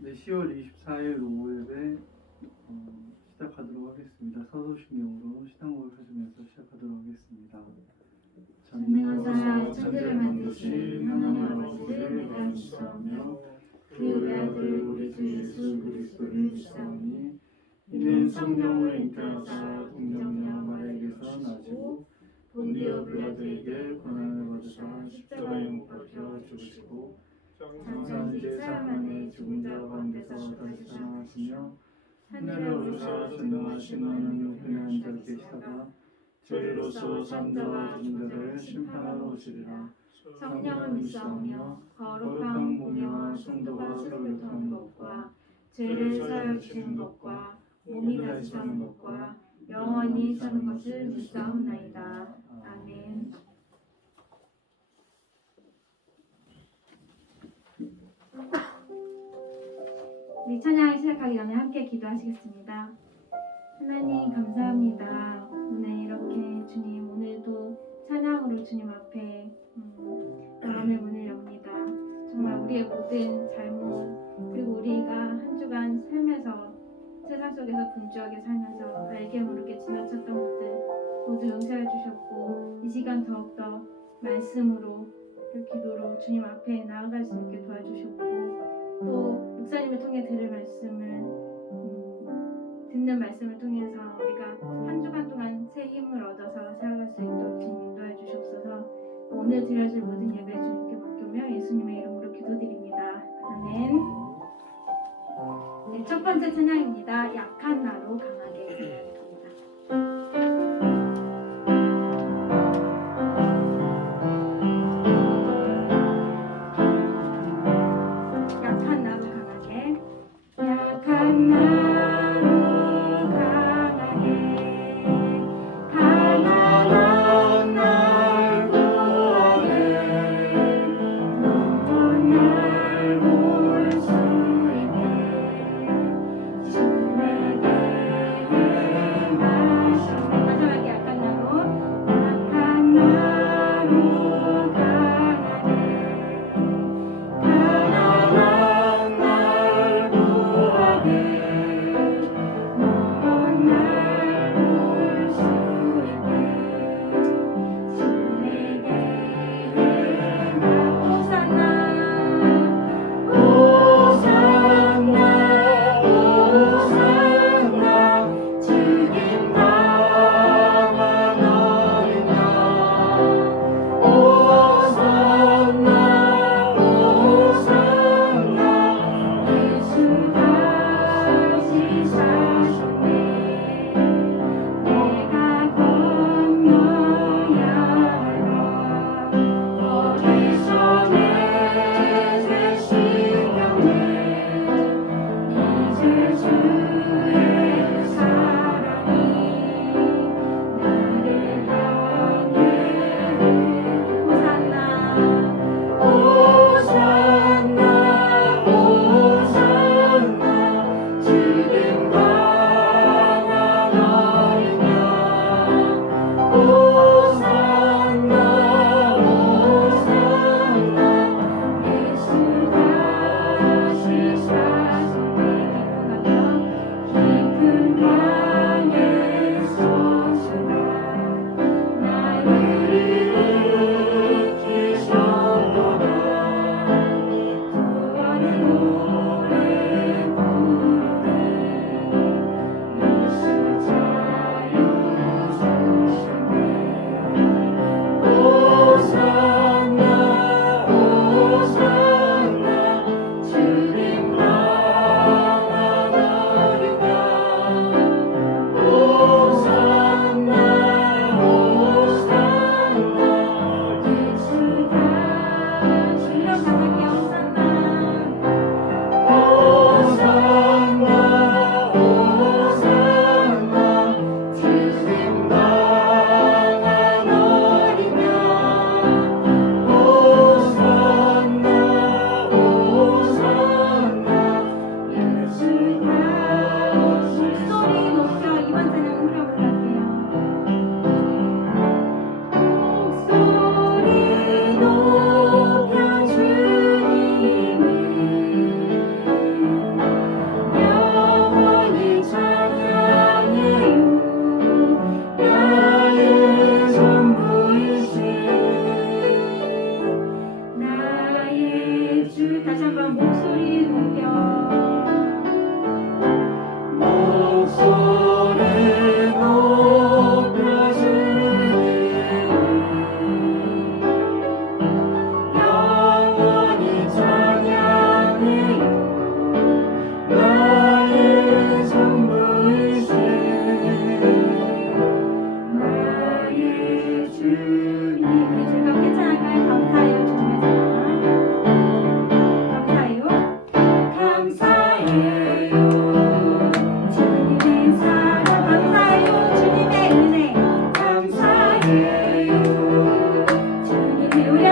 네, 10월 24일 오후 예배 시작하도록 하겠습니다. 사도신경으로 신앙을 해주면서 시작하도록 하겠습니다. 전능하사 천지를 만드신 하나님 아버지를 내가 믿사오며 그 외아들 우리 주 예수 그리스도를 믿사오니 이는 성령을 잉태하사 동정녀 마리아에게서 나시고 본디오 빌라도에게 고난을 받으사 십자가에 못 박혀 죽으시고 장사한지 사흘 만에 죽은 자 가운데서 다시 살아나시며 하늘에 오르사 전능하신 하나님 편한 자 계시다가 저희로서 산자와 죽은 자를 심판하러 오시리라. 성령을 믿사오며 거룩한 몸이와 성도가 서로 교통하는 것과 죄를 사하여 주시는 것과 몸이 다시 사는 것과 영원히 사는 것을 믿사옵나이다. 아멘. 우리 찬양을 시작하기 전에 함께 기도하시겠습니다. 하나님 감사합니다. 오늘 이렇게 주님 오늘도 찬양으로 주님 앞에 마음의 문을 엽니다. 정말 우리의 모든 잘못 그리고 우리가 한 주간 삶에서 세상 속에서 분주하게 살면서 알게 모르게 지나쳤던 것들 모두 용서해 주셨고 이 시간 더욱더 말씀으로 그 기도로 주님 앞에 나아갈 수 있게 도와주셨고 또 목사님을 통해 들을 말씀을 듣는 말씀을 통해서 우리가 한 주간 동안 새 힘을 얻어서 살아갈 수 있도록 주님 인도해 주시옵소서. 오늘 드려질 모든 예배 주님께 맡기며 예수님의 이름으로 기도드립니다. 아멘. 네, 첫 번째 찬양입니다. 약한 나로 강하게 찬양합니다. 약한 나로 강하게 약한 나로 강하게 가난한 날 구하네 영원 날 볼 수 있게 주에게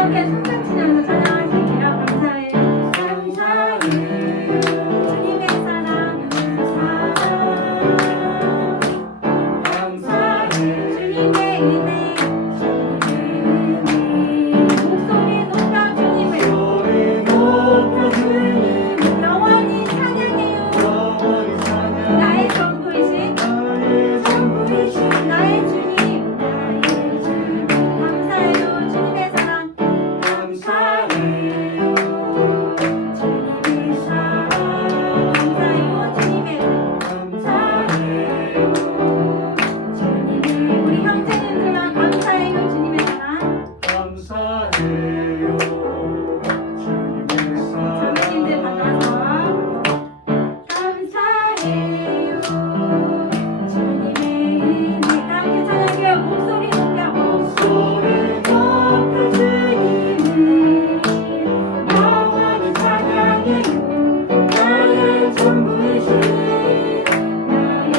이렇게 손을 치면서 찬양하실게요. 감사해요. 감사해요. 주님의 사랑, 감사해요. 주님의 은혜, 목소리 높여 주님을 영원히 찬양해요. 나의 전부이신 나의 주님, 감사해요. 주님의 사랑, 감사해요. 주님의 사랑, 감사해요. 주님의 은혜, 감사해요. 주님의 우리 형제님들만 감사해요. 주님의 사랑. 감사해요. 주님의 사랑. 자매님들 받아서 감사해요. 주님의 은혜 함께 찬양해요. 목소리 높여 목소리 높여 주님을 영원히 찬양해요. 나의 전부이신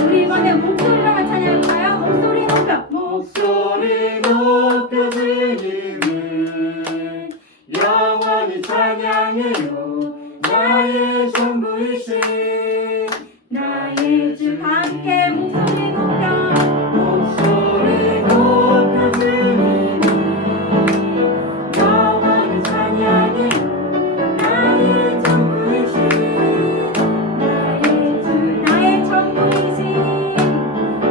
우리 이번에 목소리로만 찬양할까요? 목소리 높여 목소리 높여 주님을 영원히 찬양해요. 나의 전부이신 나의 주 함께 목소리 높여 목소리 높여 주님을 영원히 찬양해요. 나의 전부이신 나의 전부이신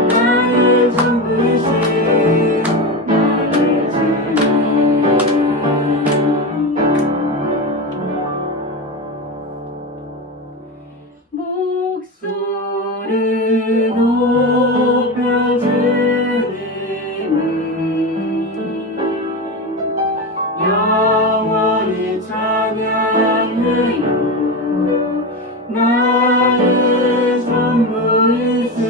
나의 전부이신 나의 주님 목소리 높여 주님을 영원히 찬양해요. 나의 전부이신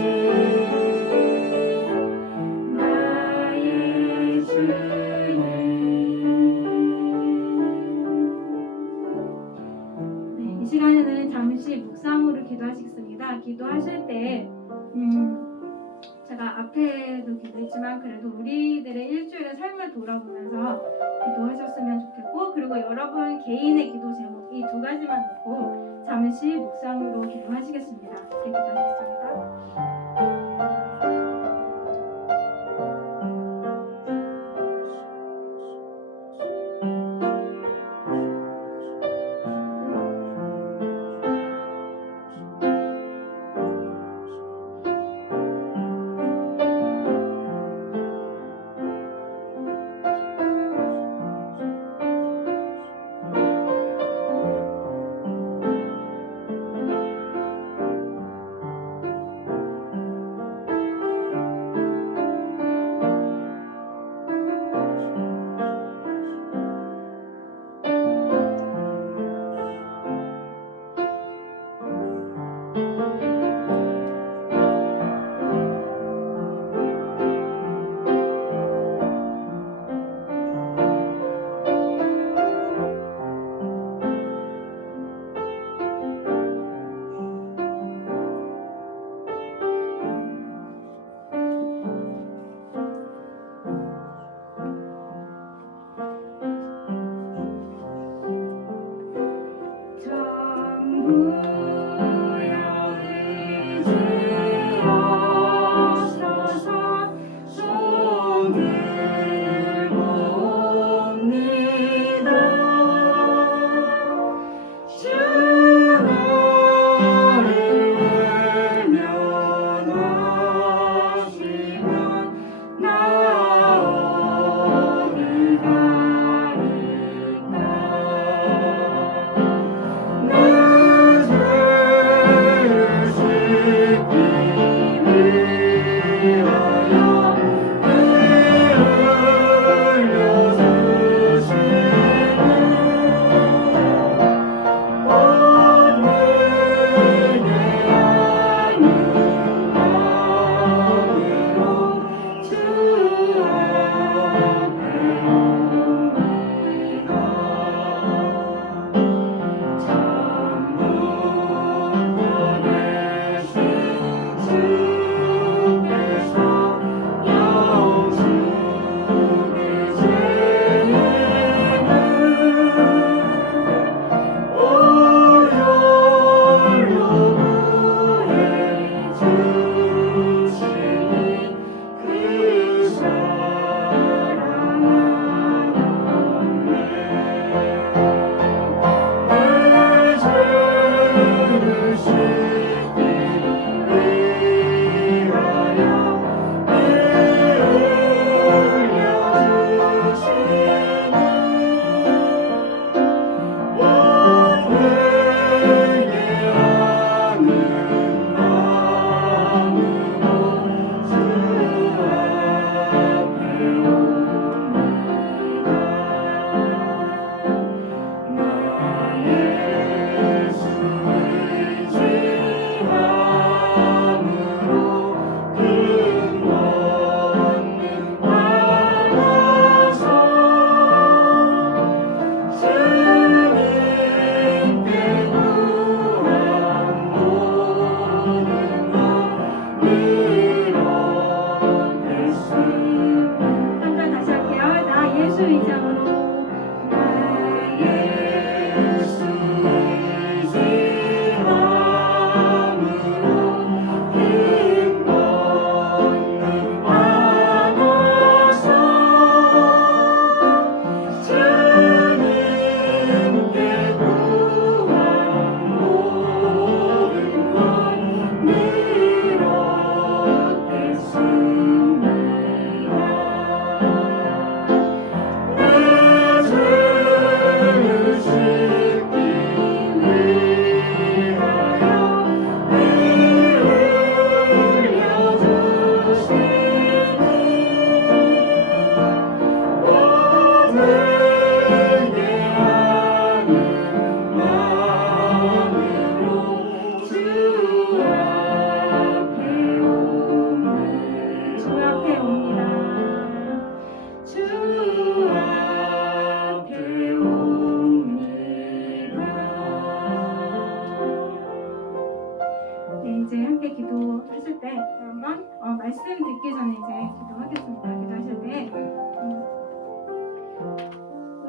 나의 주님. 이 시간에는 잠시 묵상으로 기도하시겠습니다. 기도하실 때 제가 앞에도 기도했지만 그래도 우리들의 일주일의 삶을 돌아보면서 기도하셨으면 좋겠고, 그리고 여러분 개인의 기도 제목 이 두 가지만 놓고 잠시 묵상으로 기도하시겠습니다. 이렇게 기도하시겠습니다.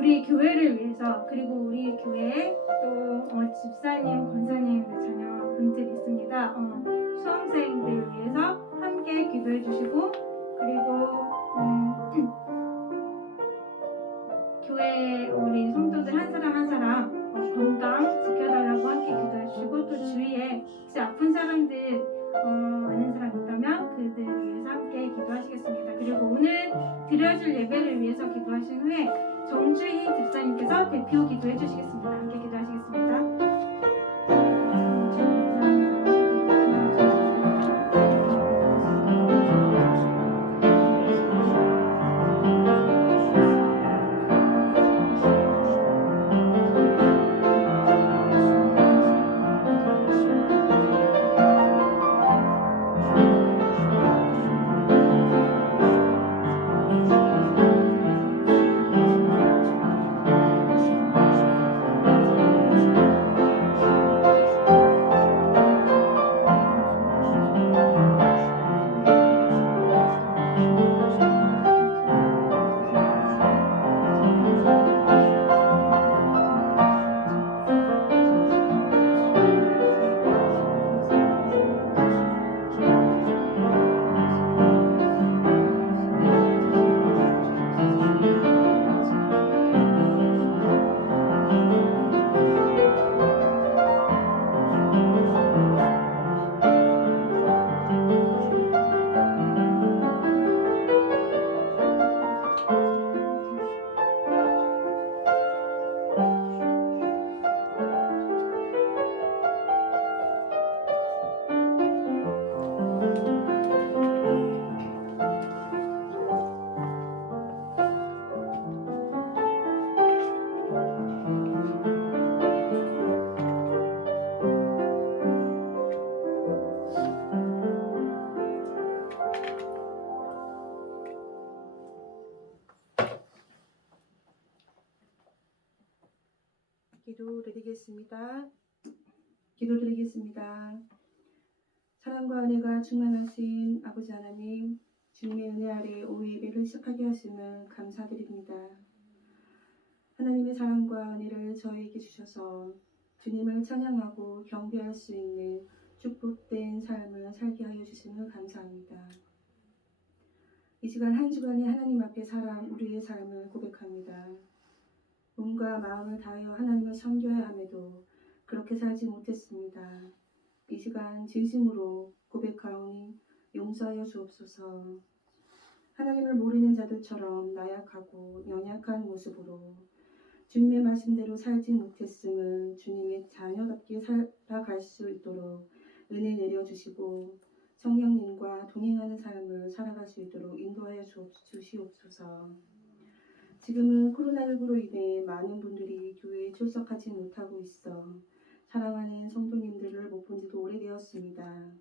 우리 교회를 위해서 그리고 우리 교회에 또 집사님, 권사님 자녀분들이 있습니다. 수험생들 위해서 함께 기도해 주시고 그리고 교회 우리 성도들 한 사람 한 사람 건강 지켜달라고 함께 기도해 주시고 또 주위에 혹시 아픈 사람들 아는 사람 있다면 그들을 위해서 함께 기도하시겠습니다. 그리고 오늘 드려줄 예배를 위해서 기도하신 후에 정주희 집사님께서 대표 기도해 주시겠습니다. 함께 기도하시겠습니다. 기도드리겠습니다. 기도드리겠습니다. 사랑과 은혜가 충만하신 아버지 하나님, 주님의 은혜 아래 오후 예배를 시작하게 하심을 감사드립니다. 하나님의 사랑과 은혜를 저에게 주셔서 주님을 찬양하고 경배할 수 있는 축복된 삶을 살게 하여 주심을 감사합니다. 이 시간 한 주간에 하나님 앞에 살아온 우리의 삶을 고백합니다. 몸과 마음을 다하여 하나님을 섬겨야 함에도 그렇게 살지 못했습니다. 이 시간 진심으로 고백하오니 용서하여 주옵소서. 하나님을 모르는 자들처럼 나약하고 연약한 모습으로 주님의 말씀대로 살지 못했음을 주님의 자녀답게 살아갈 수 있도록 은혜 내려주시고 성령님과 동행하는 삶을 살아갈 수 있도록 인도하여 주시옵소서. 지금은 코로나19로 인해 많은 분들이 교회에 출석하지 못하고 있어 사랑하는 성도님들을 못 본 지도 오래되었습니다.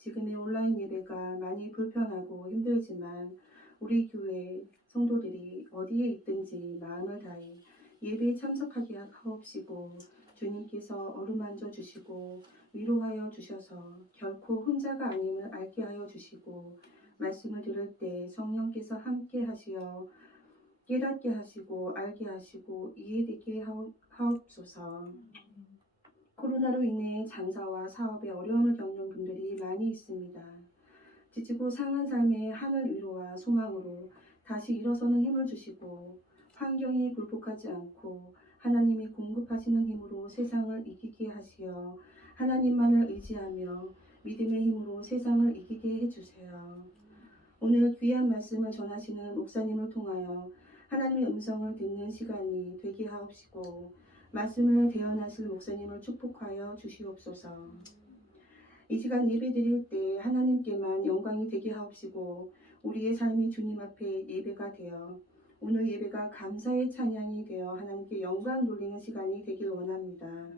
지금의 온라인 예배가 많이 불편하고 힘들지만 우리 교회 성도들이 어디에 있든지 마음을 다해 예배에 참석하게 하옵시고 주님께서 어루만져 주시고 위로하여 주셔서 결코 혼자가 아님을 알게 하여 주시고 말씀을 들을 때 성령께서 함께 하시어 깨닫게 하시고 알게 하시고 이해되게 하옵소서. 코로나로 인해 장사와 사업에 어려움을 겪는 분들이 많이 있습니다. 지치고 상한 삶의 하늘 위로와 소망으로 다시 일어서는 힘을 주시고 환경이 굴복하지 않고 하나님이 공급하시는 힘으로 세상을 이기게 하시어 하나님만을 의지하며 믿음의 힘으로 세상을 이기게 해주세요. 오늘 귀한 말씀을 전하시는 목사님을 통하여 하나님의 음성을 듣는 시간이 되게 하옵시고 말씀을 대언하실 목사님을 축복하여 주시옵소서. 이 시간 예배드릴 때 하나님께만 영광이 되게 하옵시고 우리의 삶이 주님 앞에 예배가 되어 오늘 예배가 감사의 찬양이 되어 하나님께 영광 돌리는 시간이 되길 원합니다.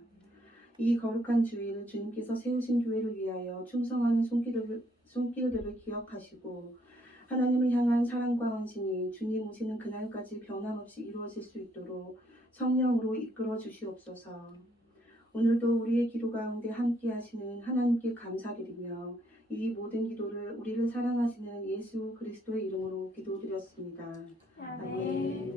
이 거룩한 주일 주님께서 세우신 교회를 위하여 충성하는 손길들을 기억하시고 하나님을 향한 사랑과 헌신이 주님 오시는 그날까지 변함없이 이루어질 수 있도록 성령으로 이끌어 주시옵소서. 오늘도 우리의 기도 가운데 함께 하시는 하나님께 감사드리며 이 모든 기도를 우리를 사랑하시는 예수 그리스도의 이름으로 기도드렸습니다. 아멘.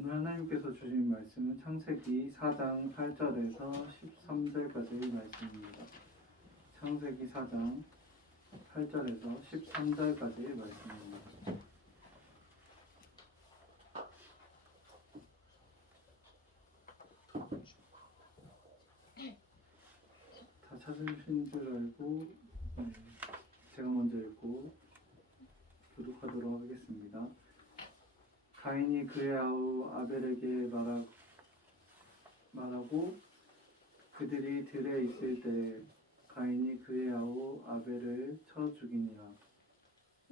오늘 하나님께서 주신 말씀은 창세기 4장 8절에서 13절까지의 말씀입니다. 창세기 4장 8절에서 13절까지의 말씀입니다. 다 찾으신 줄 알고 제가 먼저 읽고 교독하도록 하겠습니다. 가인이 그의 아우 아벨에게 말하고 그들이 들에 있을 때 가인이 그의 아우 아벨을 쳐 죽이니라.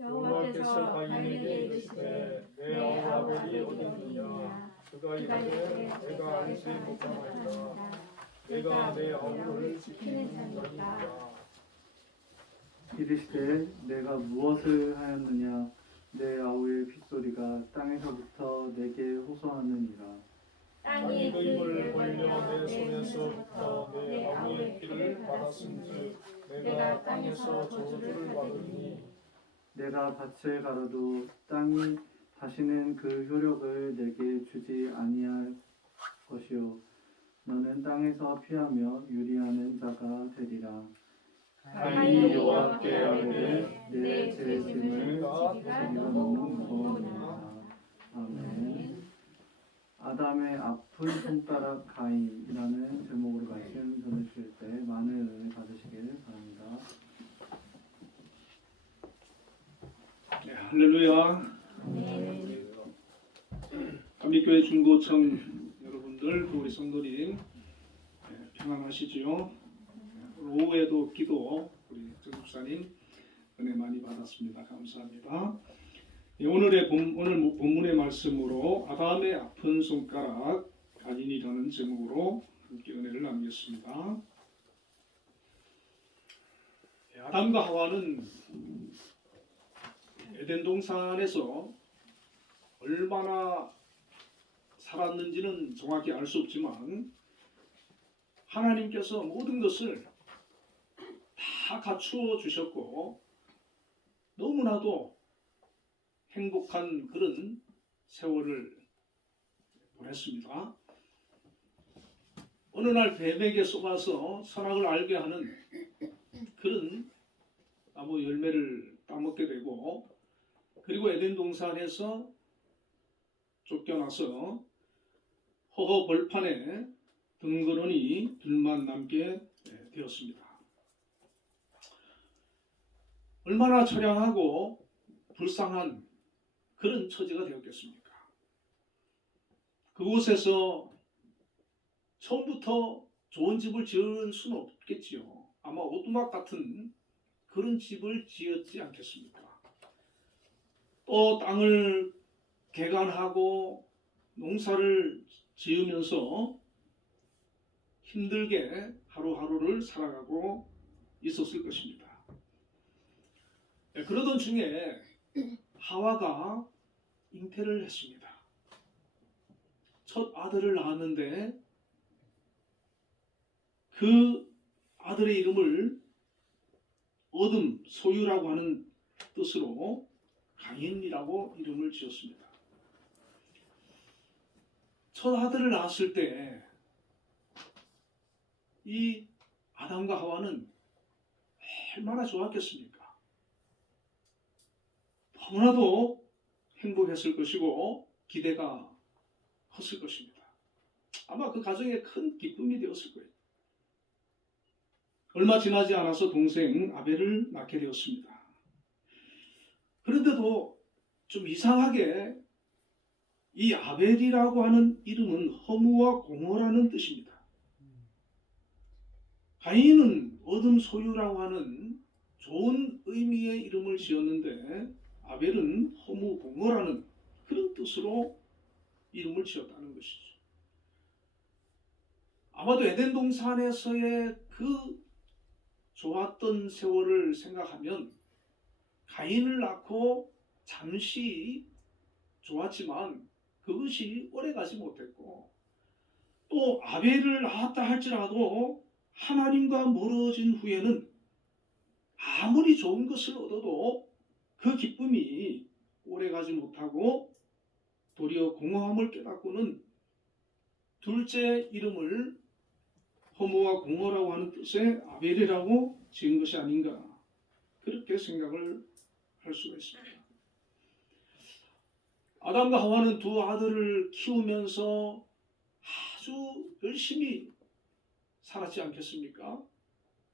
여호와께서 가인에게 이르시되 내 아우 아벨이 어디 있느냐. 그가 이르되 내가 알지 못하나이다. 내가 내 아우를 지키는 자니라. 이르시되 내가 무엇을 하였느냐. 내 아우의 핏소리가 땅에서부터 내게 호소하느니라. 땅이 그 입을 벌려 내 손에서부터 내 아우의 피를 받았은즉 내가 땅에서 저주를 받으니 내가 밭을 갈아도 땅이 다시는 그 효력을 내게 주지 아니할 것이요 너는 땅에서 피하며 유리하는 자가 되리라. 가인이 여호와께 아뢰되 내 죄짐을 지기가 너무 무거우니라. 아멘. 아담의 아픈 손가락 가인이라는 제목으로 말씀 전해주실 때 많은 은혜 받으시길 바랍니다. 네, 할렐루야. 감리교회 중고청 여러분들, 또 우리 성도님 평안하시지요? 오후에도 기도 우리 정 목사님 은혜 많이 받았습니다. 감사합니다. 오늘 본문의 말씀으로 아담의 아픈 손가락 가인이라는 제목으로 함께 은혜를 나누겠습니다. 아담과 하와는 에덴 동산에서 얼마나 살았는지는 정확히 알 수 없지만 하나님께서 모든 것을 다 갖추어 주셨고 너무나도 행복한 그런 세월을 보냈습니다. 어느 날 뱀에게 속아서 선악을 알게 하는 그런 나무 열매를 따먹게 되고 그리고 에덴 동산에서 쫓겨나서 허허 벌판에 덩그러니 둘만 남게 되었습니다. 얼마나 처량하고 불쌍한 그런 처지가 되었겠습니까? 그곳에서 처음부터 좋은 집을 지을 수는 없겠지요. 아마 오두막 같은 그런 집을 지었지 않겠습니까? 또 땅을 개간하고 농사를 지으면서 힘들게 하루하루를 살아가고 있었을 것입니다. 그러던 중에 하와가 잉태를 했습니다. 첫 아들을 낳았는데 그 아들의 이름을 어둠, 소유라고 하는 뜻으로 가인이라고 이름을 지었습니다. 첫 아들을 낳았을 때 이 아담과 하와는 얼마나 좋았겠습니까? 너무나도 행복했을 것이고 기대가 컸을 것입니다. 아마 그 가정에 큰 기쁨이 되었을 거예요. 얼마 지나지 않아서 동생 아벨을 낳게 되었습니다. 그런데도 좀 이상하게 이 아벨이라고 하는 이름은 허무와 공허라는 뜻입니다. 가인은 어둠 소유라고 하는 좋은 의미의 이름을 지었는데 아벨은 허무 공허라는 그런 뜻으로 이름을 지었다는 것이죠. 아마도 에덴 동산에서의 그 좋았던 세월을 생각하면 가인을 낳고 잠시 좋았지만 그것이 오래가지 못했고, 또 아벨을 낳았다 할지라도 하나님과 멀어진 후에는 아무리 좋은 것을 얻어도 그 기쁨이 오래가지 못하고 도리어 공허함을 깨닫고는 둘째 이름을 허무와 공허라고 하는 뜻의 아벨이라고 지은 것이 아닌가, 그렇게 생각을 할 수가 있습니다. 아담과 하와는 두 아들을 키우면서 아주 열심히 살았지 않겠습니까?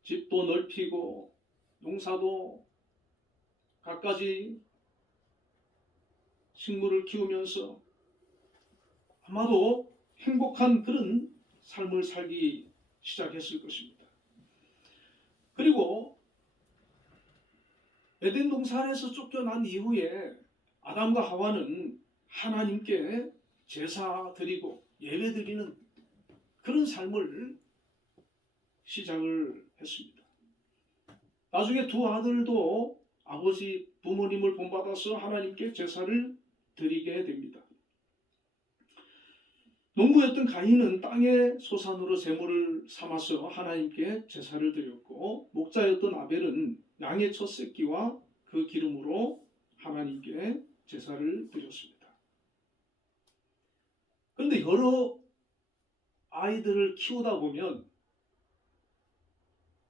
집도 넓히고 농사도 갖가지 식물을 키우면서 아마도 행복한 그런 삶을 살기 시작했을 것입니다. 그리고 에덴 동산에서 쫓겨난 이후에 아담과 하와는 하나님께 제사 드리고 예배 드리는 그런 삶을 시작을 했습니다. 나중에 두 아들도 아버지 부모님을 본받아서 하나님께 제사를 드리게 됩니다. 농부였던 가인은 땅의 소산으로 제물을 삼아서 하나님께 제사를 드렸고, 목자였던 아벨은 양의 첫 새끼와 그 기름으로 하나님께 제사를 드렸습니다. 그런데 여러 아이들을 키우다 보면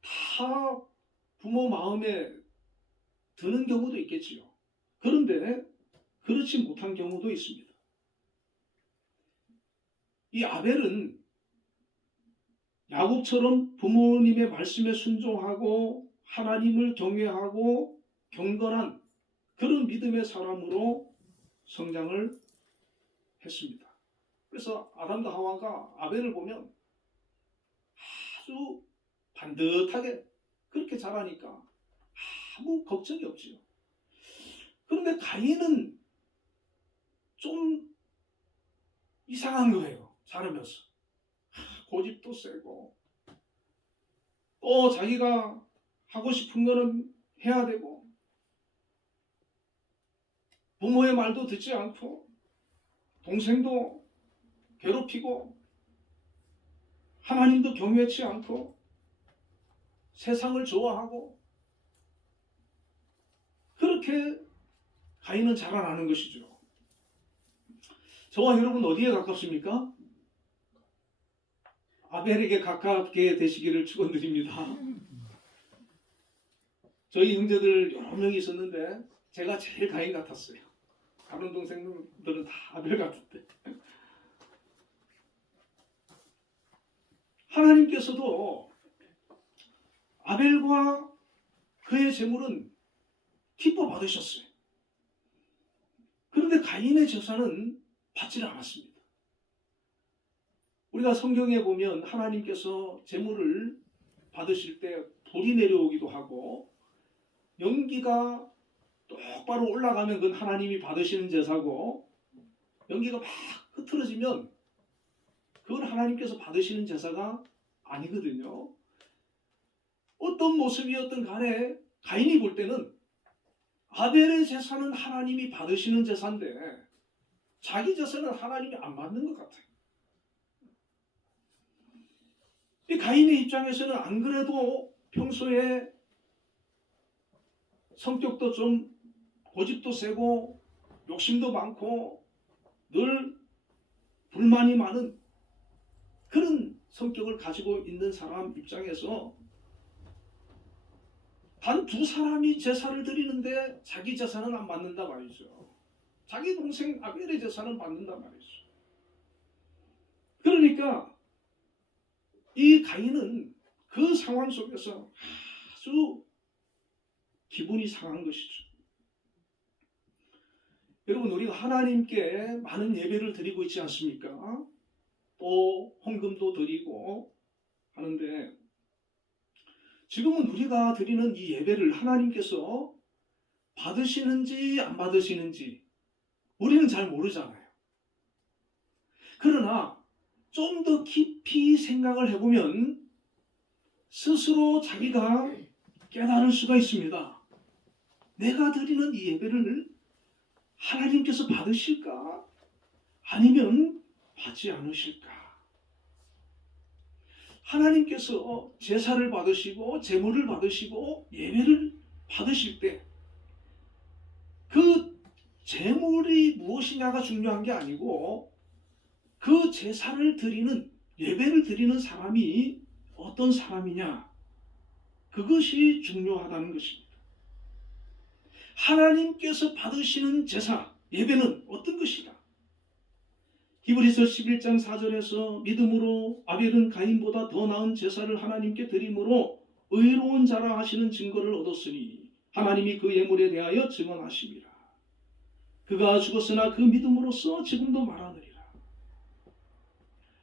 다 부모 마음에 드는 경우도 있겠지요. 그런데 그렇지 못한 경우도 있습니다. 이 아벨은 야곱처럼 부모님의 말씀에 순종하고 하나님을 경외하고 경건한 그런 믿음의 사람으로 성장을 했습니다. 그래서 아담과 하와가 아벨을 보면 아주 반듯하게 그렇게 자라니까 아무 걱정이 없지요. 그런데 가인은 좀 이상한 거예요. 자라면서 고집도 세고, 또 자기가 하고 싶은 거는 해야 되고, 부모의 말도 듣지 않고, 동생도 괴롭히고, 하나님도 경외치 않고, 세상을 좋아하고, 그렇게 가인은 자라나는 것이죠. 저와 여러분 어디에 가깝습니까? 아벨에게 가깝게 되시기를 축원드립니다. 저희 형제들 여러 명이 있었는데 제가 제일 가인 같았어요. 다른 동생들은 다 아벨 같은데. 하나님께서도 아벨과 그의 제물은 기뻐 받으셨어요. 그런데 가인의 제사는 받지를 않았습니다. 우리가 성경에 보면 하나님께서 제물을 받으실 때 불이 내려오기도 하고, 연기가 똑바로 올라가면 그건 하나님이 받으시는 제사고, 연기가 막 흐트러지면 그건 하나님께서 받으시는 제사가 아니거든요. 어떤 모습이었든 간에 가인이 볼 때는 아벨의 제사는 하나님이 받으시는 제사인데 자기 제사는 하나님이 안 받는 것 같아요. 이 가인의 입장에서는 안 그래도 평소에 성격도 좀 고집도 세고 욕심도 많고 늘 불만이 많은 그런 성격을 가지고 있는 사람 입장에서 단 두 사람이 제사를 드리는데 자기 제사는 안 받는다 말이죠. 자기 동생 아벨의 제사는 받는다 말이죠. 그러니까 이 가인은 그 상황 속에서 아주 기분이 상한 것이죠. 여러분, 우리가 하나님께 많은 예배를 드리고 있지 않습니까? 또 헌금도 드리고 하는데, 지금은 우리가 드리는 이 예배를 하나님께서 받으시는지 안 받으시는지 우리는 잘 모르잖아요. 그러나 좀 더 깊이 생각을 해보면 스스로 자기가 깨달을 수가 있습니다. 내가 드리는 이 예배를 하나님께서 받으실까? 아니면 받지 않으실까? 하나님께서 제사를 받으시고 제물을 받으시고 예배를 받으실 때 그 제물이 무엇이냐가 중요한 게 아니고 그 제사를 드리는 예배를 드리는 사람이 어떤 사람이냐, 그것이 중요하다는 것입니다. 하나님께서 받으시는 제사, 예배는 어떤 것이다? 히브리서 11장 4절에서 믿음으로 아벨은 가인보다 더 나은 제사를 하나님께 드림으로 의로운 자라 하시는 증거를 얻었으니 하나님이 그 예물에 대하여 증언하심이라. 그가 죽었으나 그 믿음으로써 지금도 말하느니라.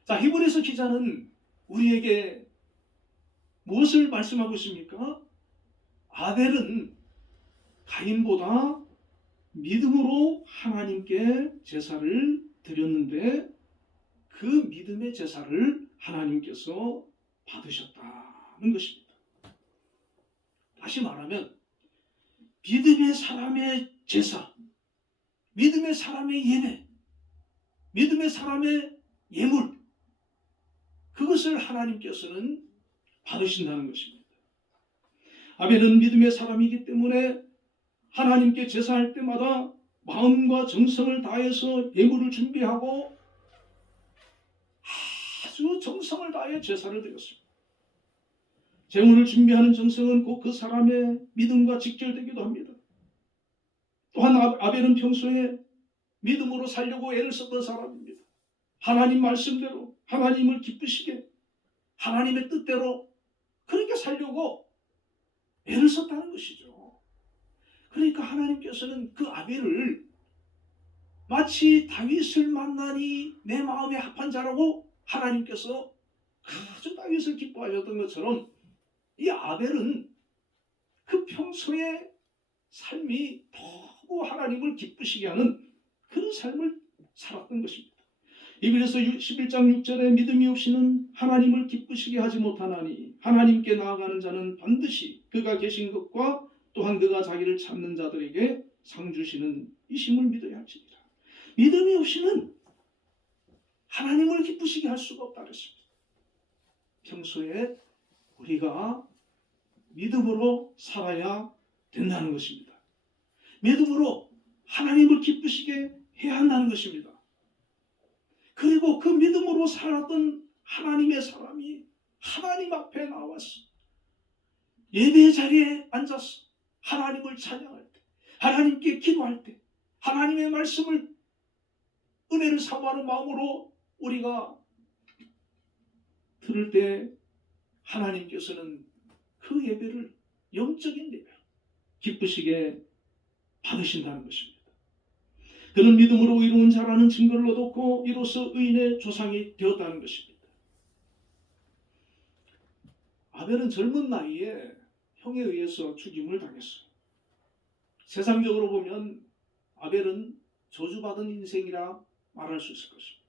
자, 히브리서 기자는 우리에게 무엇을 말씀하고 있습니까? 아벨은 가인보다 믿음으로 하나님께 제사를 드렸는데 그 믿음의 제사를 하나님께서 받으셨다는 것입니다. 다시 말하면 믿음의 사람의 제사, 믿음의 사람의 예배, 믿음의 사람의 예물, 그것을 하나님께서는 받으신다는 것입니다. 아벨은 믿음의 사람이기 때문에 하나님께 제사할 때마다 마음과 정성을 다해서 예물을 준비하고 아주 정성을 다해 제사를 드렸습니다. 제물을 준비하는 정성은 곧 그 사람의 믿음과 직결되기도 합니다. 또한 아벨은 평소에 믿음으로 살려고 애를 썼던 사람입니다. 하나님 말씀대로 하나님을 기쁘시게 하나님의 뜻대로 그렇게 살려고 애를 썼다는 것이죠. 그러니까 하나님께서는 그 아벨을 마치 다윗을 만나니 내 마음에 합한 자라고 하나님께서 아주 다윗을 기뻐하셨던 것처럼 이 아벨은 그 평소의 삶이 너무 하나님을 기쁘시게 하는 그런 삶을 살았던 것입니다. 히브리서 11장 6절에 믿음이 없이는 하나님을 기쁘시게 하지 못하나니 하나님께 나아가는 자는 반드시 그가 계신 것과 또한 그가 자기를 찾는 자들에게 상 주시는 이심을 믿어야 할지니라. 믿음이 없이는 하나님을 기쁘시게 할 수가 없다 그랬습니다. 평소에 우리가 믿음으로 살아야 된다는 것입니다. 믿음으로 하나님을 기쁘시게 해야 한다는 것입니다. 그리고 그 믿음으로 살았던 하나님의 사람이 하나님 앞에 나와서 예배 자리에 앉아서 하나님을 찬양할 때, 하나님께 기도할 때, 하나님의 말씀을 은혜를 사모하는 마음으로 우리가 들을 때 하나님께서는 그 예배를 영적인 예배로 기쁘시게 받으신다는 것입니다. 그는 믿음으로 의로운 자라는 증거를 얻었고 이로써 의인의 조상이 되었다는 것입니다. 아벨은 젊은 나이에 형에 의해서 죽임을 당했어요. 세상적으로 보면 아벨은 저주받은 인생이라 말할 수 있을 것입니다.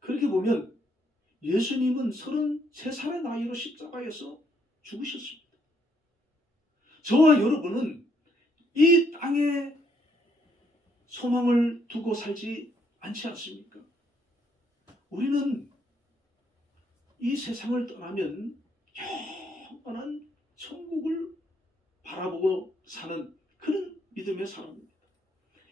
그렇게 보면 예수님은 33살의 나이로 십자가에서 죽으셨습니다. 저와 여러분은 이 땅에 소망을 두고 살지 않지 않습니까? 우리는 이 세상을 떠나면 영원한 천국을 바라보고 사는 그런 믿음의 사람입니다.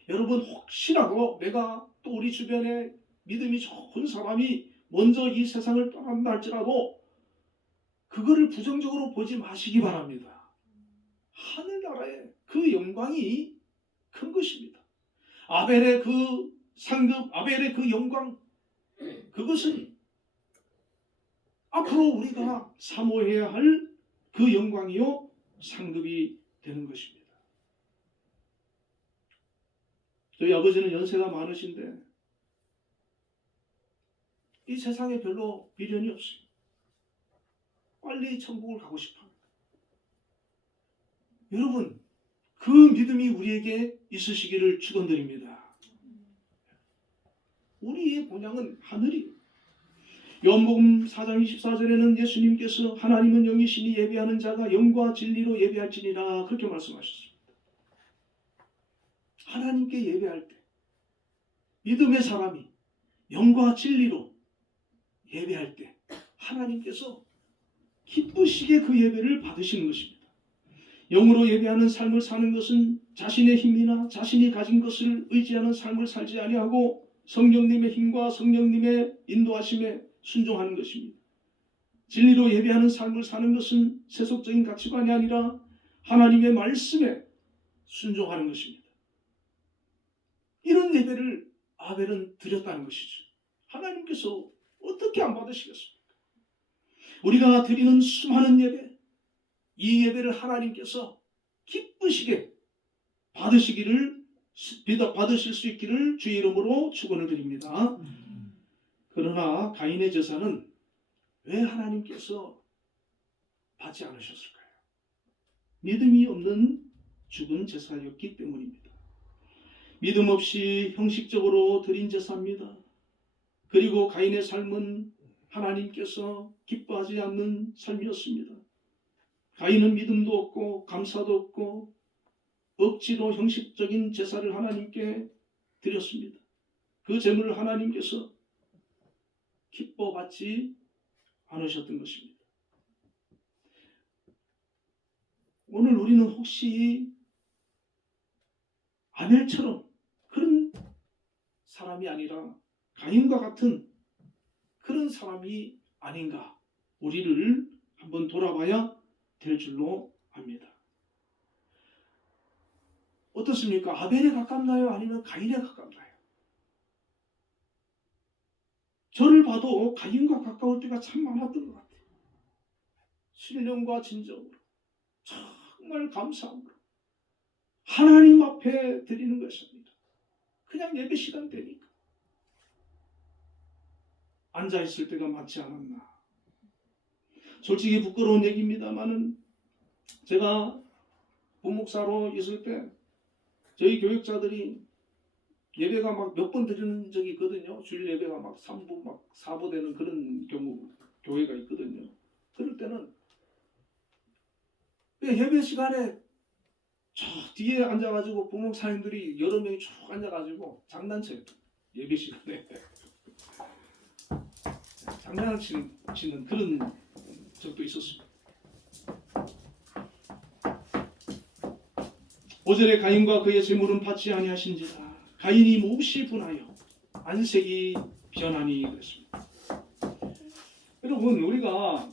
여러분, 혹시라도 내가 또 우리 주변에 믿음이 좋은 사람이 먼저 이 세상을 떠난다 할지라도 그거를 부정적으로 보지 마시기 바랍니다. 하늘나라의 그 영광이 큰 것입니다. 아벨의 그 상급, 아벨의 그 영광, 그것은 앞으로 우리가 사모해야 할 그 영광이요 상급이 되는 것입니다. 저희 아버지는 연세가 많으신데 이 세상에 별로 미련이 없어요. 빨리 천국을 가고 싶어합니다. 여러분, 그 믿음이 우리에게 있으시기를 축원드립니다. 우리의 본향은 하늘이에요. 요한복음 4장 24절에는 예수님께서 하나님은 영이시니 예배하는 자가 영과 진리로 예배할지니라 그렇게 말씀하셨습니다. 하나님께 예배할 때 믿음의 사람이 영과 진리로 예배할 때 하나님께서 기쁘시게 그 예배를 받으시는 것입니다. 영으로 예배하는 삶을 사는 것은 자신의 힘이나 자신이 가진 것을 의지하는 삶을 살지 아니하고 성령님의 힘과 성령님의 인도하심에 순종하는 것입니다. 진리로 예배하는 삶을 사는 것은 세속적인 가치관이 아니라 하나님의 말씀에 순종하는 것입니다. 이런 예배를 아벨은 드렸다는 것이죠. 하나님께서 어떻게 안 받으시겠습니까? 우리가 드리는 수많은 예배, 이 예배를 하나님께서 기쁘시게 받으실 수 있기를 주의 이름으로 축원을 드립니다. 그러나 가인의 제사는 왜 하나님께서 받지 않으셨을까요? 믿음이 없는 죽은 제사였기 때문입니다. 믿음 없이 형식적으로 드린 제사입니다. 그리고 가인의 삶은 하나님께서 기뻐하지 않는 삶이었습니다. 가인은 믿음도 없고 감사도 없고 억지로 형식적인 제사를 하나님께 드렸습니다. 그 제물을 하나님께서 기뻐받지 않으셨던 것입니다. 오늘 우리는 혹시 아벨처럼 그런 사람이 아니라 가인과 같은 그런 사람이 아닌가, 우리를 한번 돌아봐야 될 줄로 압니다. 어떻습니까? 아벨에 가깝나요? 아니면 가인에 가깝나요? 저를 봐도 가인과 가까울 때가 참 많았던 것 같아요. 신령과 진정으로, 정말 감사함으로 하나님 앞에 드리는 것입니다. 그냥 예배 시간 되니까 앉아있을 때가 많지 않았나. 솔직히 부끄러운 얘기입니다만은 제가 부목사로 있을 때 저희 교육자들이 예배가 막 몇 번 드리는 적이 있거든요. 주일 예배가 막 3부 막 4부 되는 그런 경우 교회가 있거든요. 그럴 때는 예배 시간에 저 뒤에 앉아가지고 부목사님들이 여러 명이 쭉 앉아가지고 장난쳐요. 예배 시간에 장난치는 그런 적도 있었습니다. 5절에 가인과 그의 제물은 받지 아니하신지라 가인이 몹시 분하여 안색이 변하니 그랬습니다. 여러분, 우리가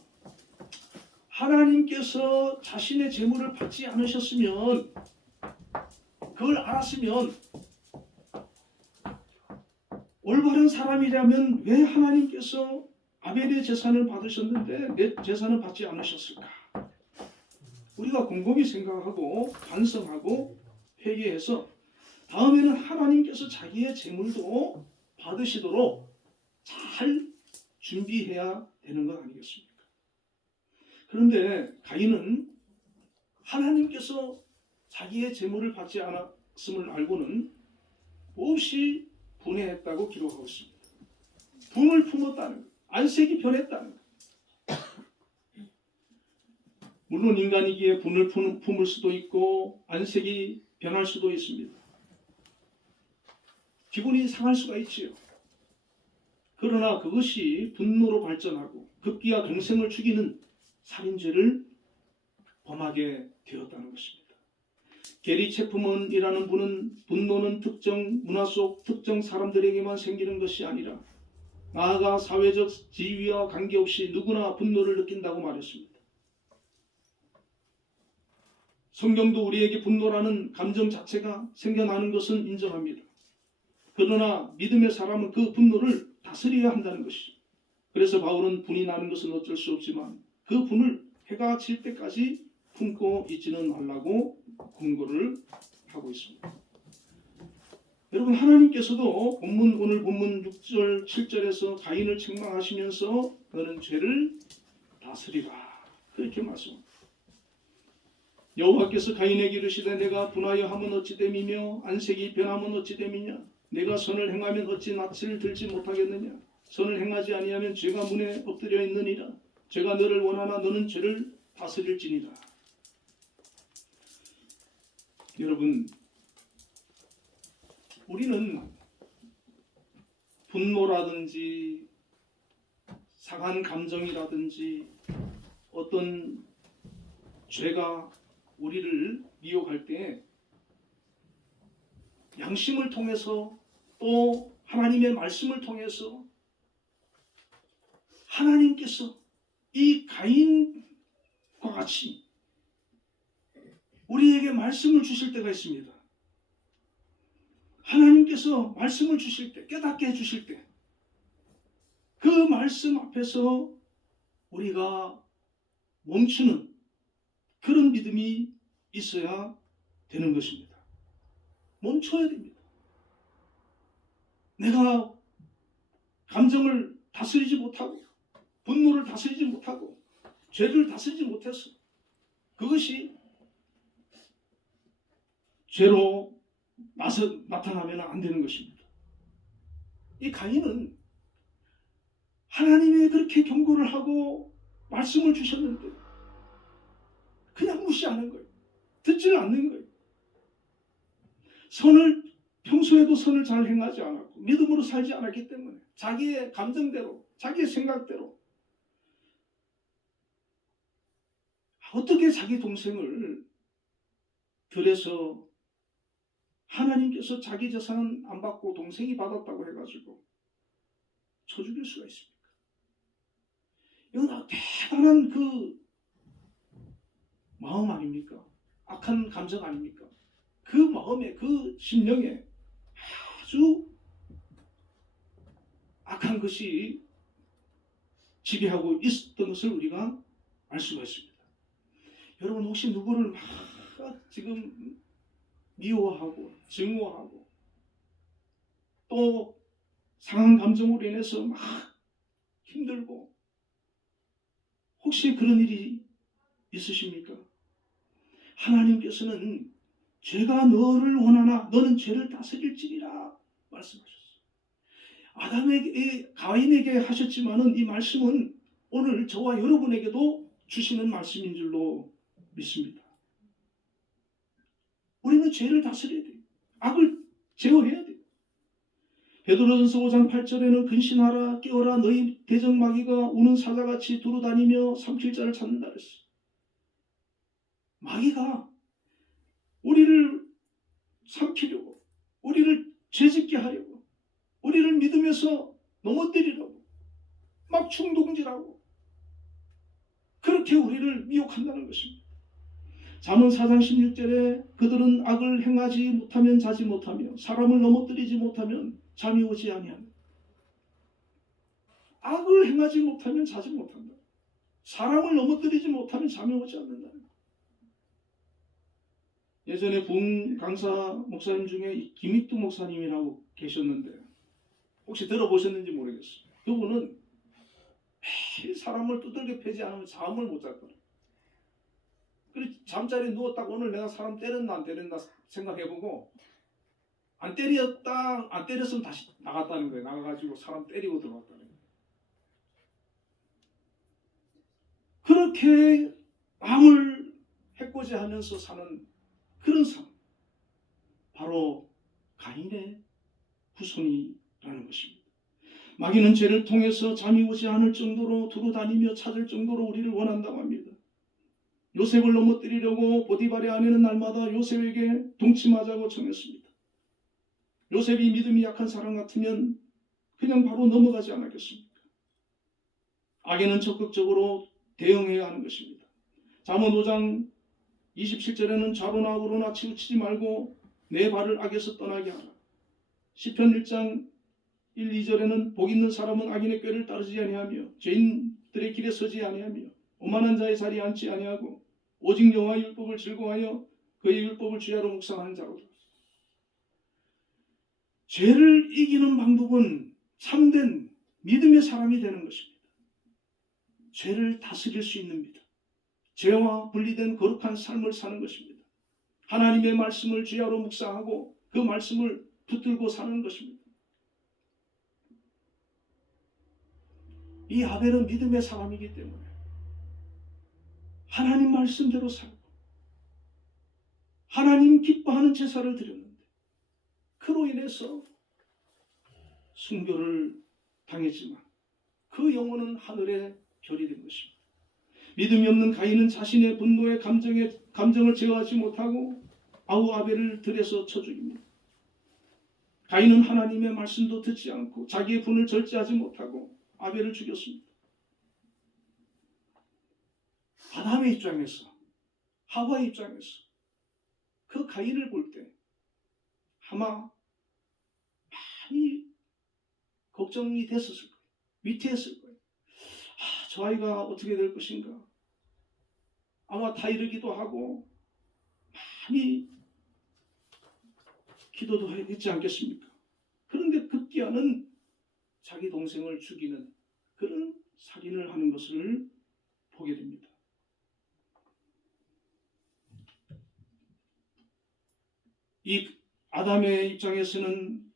하나님께서 자신의 제물을 받지 않으셨으면, 그걸 알았으면, 올바른 사람이라면 왜 하나님께서 아벨의 제사를 받으셨는데 내 제사는 받지 않으셨을까? 우리가 곰곰이 생각하고 반성하고 회개해서 다음에는 하나님께서 자기의 제물도 받으시도록 잘 준비해야 되는 것 아니겠습니까? 그런데 가인은 하나님께서 자기의 제물을 받지 않았음을 알고는 몹시 분해했다고 기록하고 있습니다. 분을 품었다는 것, 안색이 변했다는 것. 물론 인간이기에 분을 품을 수도 있고 안색이 변할 수도 있습니다. 기분이 상할 수가 있지요. 그러나 그것이 분노로 발전하고 급기야 동생을 죽이는 살인죄를 범하게 되었다는 것입니다. 게리 체프먼이라는 분은 분노는 특정 문화 속 특정 사람들에게만 생기는 것이 아니라 나아가 사회적 지위와 관계없이 누구나 분노를 느낀다고 말했습니다. 성경도 우리에게 분노라는 감정 자체가 생겨나는 것은 인정합니다. 그러나 믿음의 사람은 그 분노를 다스려야 한다는 것이죠. 그래서 바울은 분이 나는 것은 어쩔 수 없지만 그 분을 해가 질 때까지 품고 있지는 말라고 권고를 하고 있습니다. 여러분, 하나님께서도 오늘 본문 6절 7절에서 가인을 책망하시면서 너는 죄를 다스리라 그렇게 말씀합니다. 여호와께서 가인에게 이르시되 내가 분하여 함은 어찌 됨이며 안색이 변함은 어찌 됨이냐. 내가 선을 행하면 어찌 낯을 들지 못하겠느냐. 선을 행하지 아니하면 죄가 문에 엎드려 있느니라. 죄가 너를 원하나 너는 죄를 다스릴지니라. 여러분, 우리는 분노라든지 상한 감정이라든지 어떤 죄가 우리를 미혹할 때 양심을 통해서 또 하나님의 말씀을 통해서 하나님께서 이 가인과 같이 우리에게 말씀을 주실 때가 있습니다. 하나님께서 말씀을 주실 때, 깨닫게 해주실 때, 그 말씀 앞에서 우리가 멈추는 그런 믿음이 있어야 되는 것입니다. 멈춰야 됩니다. 내가 감정을 다스리지 못하고 분노를 다스리지 못하고 죄를 다스리지 못해서 그것이 죄로 나타나면 안 되는 것입니다. 이 가인은 하나님이 그렇게 경고를 하고 말씀을 주셨는데 그냥 무시하는 거예요. 듣지를 않는 거예요. 평소에도 선을 잘 행하지 않았고 믿음으로 살지 않았기 때문에 자기의 감정대로, 자기의 생각대로 어떻게 자기 동생을 들여서 하나님께서 자기 재산은 안 받고 동생이 받았다고 해가지고 쳐 죽일 수가 있습니까? 이건 대단한 그 마음 아닙니까? 악한 감정 아닙니까? 그 마음에, 그 심령에 아주 악한 것이 지배하고 있었던 것을 우리가 알 수가 있습니다. 여러분, 혹시 누구를 막 지금 미워하고 증오하고 또 상한 감정으로 인해서 막 힘들고 혹시 그런 일이 있으십니까? 하나님께서는 죄가 너를 원하나 너는 죄를 다스릴지니라 말씀하셨어요. 가인에게 하셨지만은 이 말씀은 오늘 저와 여러분에게도 주시는 말씀인 줄로 믿습니다. 우리는 죄를 다스려야 돼요. 악을 제어해야 돼요. 베드로전서 5장 8절에는 근신하라 깨어라 너희 대적마귀가 우는 사자같이 두루다니며 삼킬 자를 찾는다 그랬어요. 마귀가 우리를 삼키려고, 우리를 죄짓게 하려고, 우리를 믿음에서 넘어뜨리려고 막 충동질하고 그렇게 우리를 미혹한다는 것입니다. 잠언 4장 16절에 그들은 악을 행하지 못하면 자지 못하며 사람을 넘어뜨리지 못하면 잠이 오지 아니하며. 악을 행하지 못하면 자지 못한다. 사람을 넘어뜨리지 못하면 잠이 오지 않는다. 예전에 본 강사 목사님 중에 김익두 목사님이라고 계셨는데 혹시 들어보셨는지 모르겠어요. 그분은 매일 사람을 두들겨 패지 않으면 잠을 못 잤더라고요. 그래서 잠자리에 누웠다가 오늘 내가 사람 때렸나 안 때렸나 생각해보고 안 때렸으면 다시 나갔다는 거예요. 나가가지고 사람 때리고 들어왔다는 거예요. 그렇게 남을 해코지하면서 사는 그런 삶, 바로 가인의 후손이라는 것입니다. 마귀는 죄를 통해서 잠이 오지 않을 정도로 두루다니며 찾을 정도로 우리를 원한다고 합니다. 요셉을 넘어뜨리려고 보디발의 아내는 날마다 요셉에게 동침하자고 청했습니다. 요셉이 믿음이 약한 사람 같으면 그냥 바로 넘어가지 않았겠습니까? 악에는 적극적으로 대응해야 하는 것입니다. 잠언 5장 27절에는 좌로나 우로나 치우치지 말고 내 발을 악에서 떠나게 하라. 시편 1장 1, 2절에는 복 있는 사람은 악인의 꾀를 따르지 아니하며 죄인들의 길에 서지 아니하며 오만한 자의 자리에 앉지 아니하고 오직 여호와의 율법을 즐거워하여 그의 율법을 주야로 묵상하는 자로다. 죄를 이기는 방법은 참된 믿음의 사람이 되는 것입니다. 죄를 다스릴 수 있는 믿음, 죄와 분리된 거룩한 삶을 사는 것입니다. 하나님의 말씀을 주야로 묵상하고 그 말씀을 붙들고 사는 것입니다. 이 아벨은 믿음의 사람이기 때문에 하나님 말씀대로 살고 하나님 기뻐하는 제사를 드렸는데 그로 인해서 순교를 당했지만 그 영혼은 하늘의 별이 된 것입니다. 믿음이 없는 가인은 자신의 분노의 감정을 제어하지 못하고 아우 아벨을 들여서 쳐 죽입니다. 가인은 하나님의 말씀도 듣지 않고 자기의 분을 절제하지 못하고 아벨을 죽였습니다. 아담의 입장에서, 하와의 입장에서 그 가인을 볼 때 아마 많이 걱정이 됐었을 거예요. 위태했을 거예요. 저 아이가 어떻게 될 것인가. 아마 타이르기도 하고 많이 기도도 했지 않겠습니까? 그런데 급기야는 자기 동생을 죽이는 그런 살인을 하는 것을 보게 됩니다. 이 아담의 입장에서는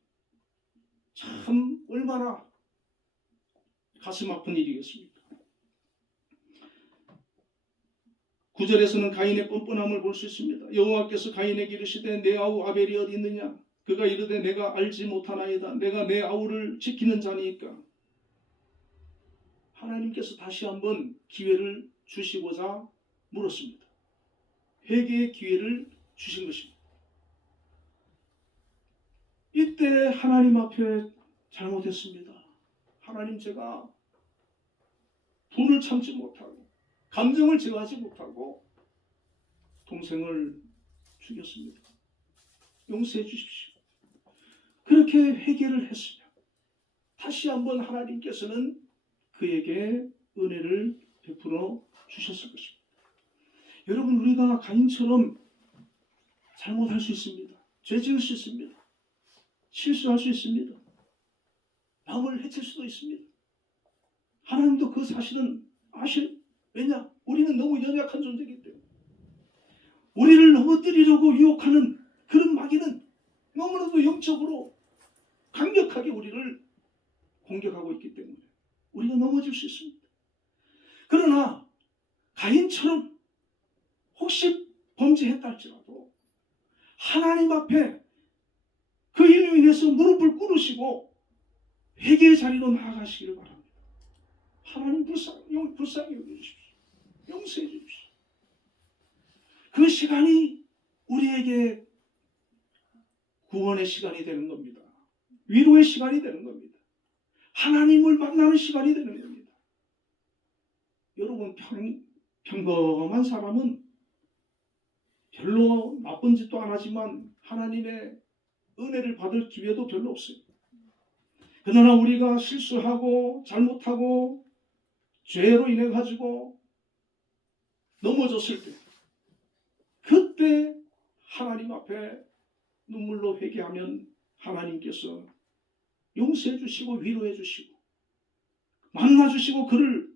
참 얼마나 가슴 아픈 일이겠습니까? 9절에서는 가인의 뻔뻔함을 볼 수 있습니다. 여호와께서 가인에게 이르시되 내 아우 아벨이 어디 있느냐? 그가 이르되 내가 알지 못하나이다. 내가 내 아우를 지키는 자니까. 하나님께서 다시 한번 기회를 주시고자 물었습니다. 회개의 기회를 주신 것입니다. 이때 하나님 앞에 잘못했습니다. 하나님, 제가 분을 참지 못하고 감정을 제어하지 못하고 동생을 죽였습니다. 용서해 주십시오. 그렇게 회개를 했으면 다시 한번 하나님께서는 그에게 은혜를 베풀어 주셨을 것입니다. 여러분, 우리가 가인처럼 잘못할 수 있습니다. 죄 지을 수 있습니다. 실수할 수 있습니다. 남을 해칠 수도 있습니다. 하나님도 그 사실은 아실. 왜냐? 우리는 너무 연약한 존재이기 때문에. 우리를 넘어뜨리려고 유혹하는 그런 마귀는 너무나도 영적으로 강력하게 우리를 공격하고 있기 때문에 우리가 넘어질 수 있습니다. 그러나 가인처럼 혹시 범죄했다 할지라도 하나님 앞에 그 일로 인해서 무릎을 꿇으시고 회개의 자리로 나아가시기를 바랍니다. 하나님 불쌍히 여겨주십시오. 용서해 주십시오. 그 시간이 우리에게 구원의 시간이 되는 겁니다. 위로의 시간이 되는 겁니다. 하나님을 만나는 시간이 되는 겁니다. 여러분, 평범한 사람은 별로 나쁜 짓도 안 하지만 하나님의 은혜를 받을 기회도 별로 없어요. 그러나 우리가 실수하고 잘못하고 죄로 인해 가지고 넘어졌을 때, 그때 하나님 앞에 눈물로 회개하면 하나님께서 용서해 주시고 위로해 주시고 만나 주시고 그를